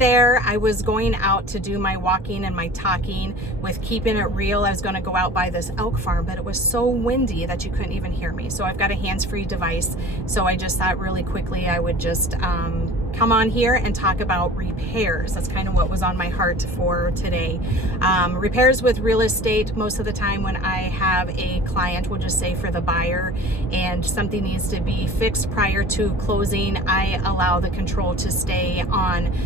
there. I was going out to do my walking and my talking with keeping it real. I was going to go out by this elk farm, but it was so windy that you couldn't even hear me. So I've got a hands-free device. So I just thought really quickly I would just come on here and talk about repairs. That's kind of what was on my heart for today. Repairs with real estate, most of the time when I have a client, we'll just say for the buyer, and something needs to be fixed prior to closing, I allow the control to stay on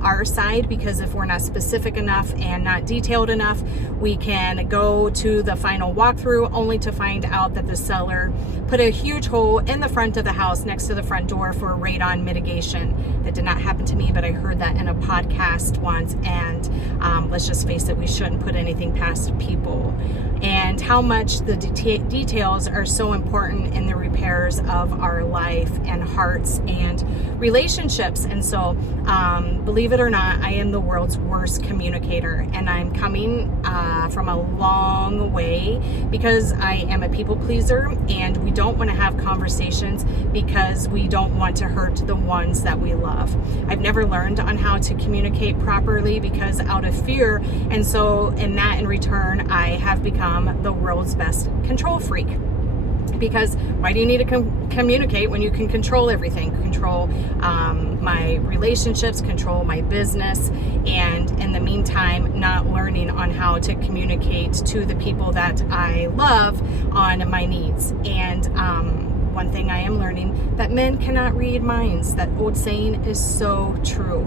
our side, because if we're not specific enough and not detailed enough, we can go to the final walkthrough only to find out that the seller put a huge hole in the front of the house next to the front door for radon mitigation. That did not happen to me, but I heard that in a podcast once, and let's just face it, we shouldn't put anything past people. And how much the details are so important in the repairs of our life and hearts and relationships. And so, believe it or not, I am the world's worst communicator, and I'm coming from a long way because I am a people pleaser, and we don't want to have conversations because we don't want to hurt the ones that we love. I've never learned on how to communicate properly because out of fear, and so in return, I have become the world's best control freak. Because why do you need to communicate when you can control everything? Control my relationships, control my business, and in the meantime, not learning on how to communicate to the people that I love on my needs. And one thing I am learning, that men cannot read minds. That old saying is so true.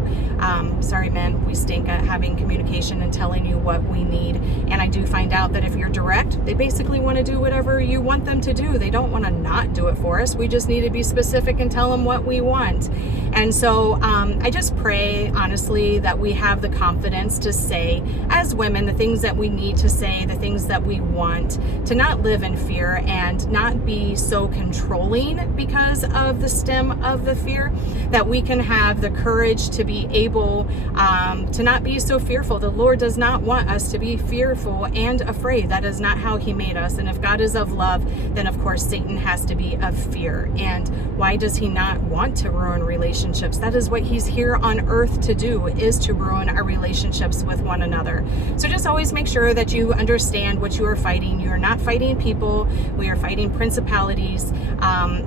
Sorry, men, we stink at having communication and telling you what we need. And I do find out that if you're direct, they basically want to do whatever you want them to do. They don't want to not do it for us. We just need to be specific and tell them what we want. And so I just pray, honestly, that we have the confidence to say, as women, the things that we need to say, the things that we want, to not live in fear and not be so controlled because of the stem of the fear, that we can have the courage to be able to not be so fearful. The Lord does not want us to be fearful and afraid. That is not how He made us. And if God is of love, then of course Satan has to be of fear. And why does he not want to ruin relationships? That is what he's here on earth to do, is to ruin our relationships with one another. So just always make sure that you understand what you are fighting. You are not fighting people. We are fighting principalities.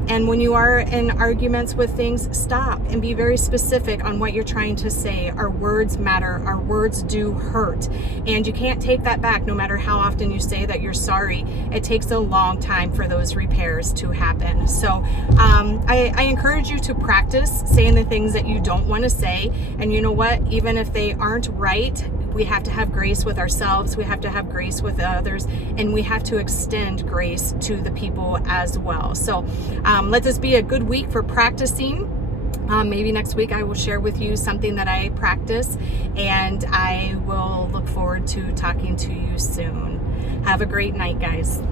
And when you are in arguments with things, stop and be very specific on what you're trying to say. Our words matter. Our words do hurt. And you can't take that back no matter how often you say that you're sorry. It takes a long time for those repairs to happen. So I encourage you to practice saying the things that you don't want to say. And you know what? Even if they aren't right, we have to have grace with ourselves. We have to have grace with others, and we have to extend grace to the people as well. So let this be a good week for practicing. Maybe next week I will share with you something that I practice, and I will look forward to talking to you soon. Have a great night, guys.